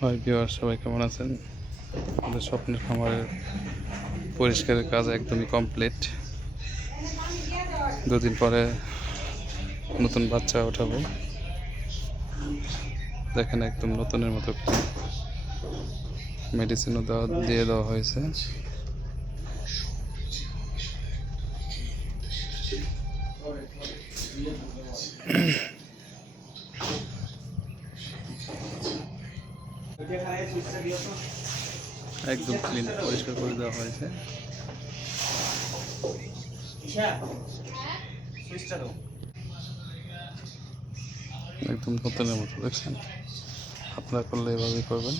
হয় বিহার সবাই কেমন আছেন? আমাদের স্বপ্নের খামারের পরিষ্কারের কাজ একদমই কমপ্লিট দুদিন পরে নতুন বাচ্চা ওঠাবো। দেখেন একদম নতুনের মতো মেডিসিনও দেওয়া, দিয়ে দেওয়া হয়েছে। একদম ক্লিন পরিষ্কার করে দেওয়া হয়েছে। একদম নতুনের মতো দেখছেন? আপনার করলে এভাবেই করবেন।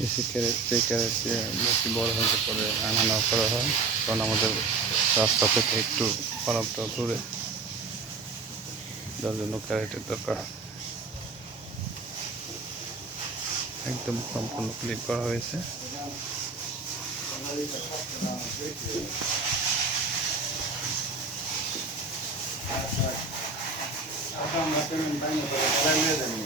বেশি ক্যারেট যে ক্যারেট বেশি বড় হতে পরে আনা করা হয়, কারণ আমাদের রাস্তা থেকে একটু খারাপটা দূরে। যার জন্য ক্যারেটের দরকার। একদম সম্পূর্ণ ক্লিন করা হয়েছে। হুম কাম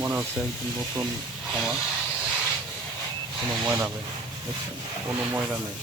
মনে হচ্ছে একদম নতুন খামার কোনো ময়লা নেই কোনো ময়লা নেই।